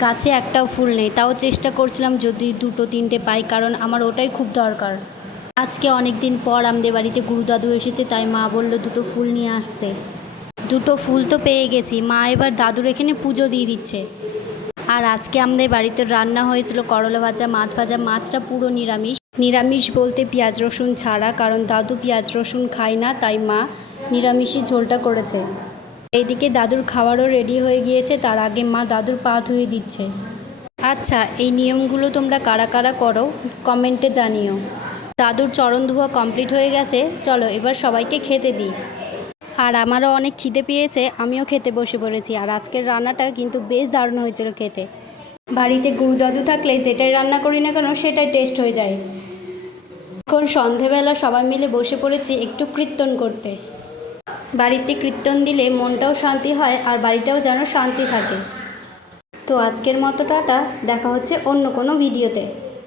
গাছে একটাও ফুল নেই, তাও চেষ্টা করছিলাম যদি দুটো তিনটে পাই, কারণ আমার ওটাই খুব দরকার। আজকে অনেক দিন পর আমাদের বাড়িতে গুরুদাদু এসেছে, তাই মা বলল দুটো ফুল নিয়ে আসতে। দুটো ফুল তো পেয়ে গেছি, মা এবার দাদুর এখানে পুজো দিয়ে দিচ্ছে। আর আজকে আমাদের বাড়িতে রান্না হয়েছিল করলা ভাজা, মাছ ভাজা। মাছটা পুরো নিরামিষ, নিরামিষ বলতে পেঁয়াজ রসুন ছাড়া, কারণ দাদু পেঁয়াজ রসুন খায় না, তাই মা নিরামিষই ঝোলটা করেছে। এইদিকে দাদুর খাবারও রেডি হয়ে গিয়েছে, তার আগে মা দাদুর পা ধুয়ে দিচ্ছে। আচ্ছা, এই নিয়মগুলো তোমরা কারা কারা করো কমেন্টে জানিও। দাদুর চরণ ধোয়া কমপ্লিট হয়ে গেছে, চলো এবার সবাইকে খেতে দিই। আর আমারও অনেক খিদে পেয়েছে, আমিও খেতে বসে পড়েছি। আর আজকের রান্নাটা কিন্তু বেশ দারুণ হয়েছিল খেতে। বাড়িতে গুরুদাদু থাকলে যেটাই রান্না করি না কেন সেটাই টেস্ট হয়ে যায়। এখন সন্ধেবেলা সবাই মিলে বসে পড়েছি একটু কীর্তন করতে। বাড়িতে কীর্তন দিলে মনটাও শান্তি হয় আর বাড়িটাও যেন শান্তি থাকে। তো আজকের মতো টাটা, দেখা হচ্ছে অন্য কোনো ভিডিওতে।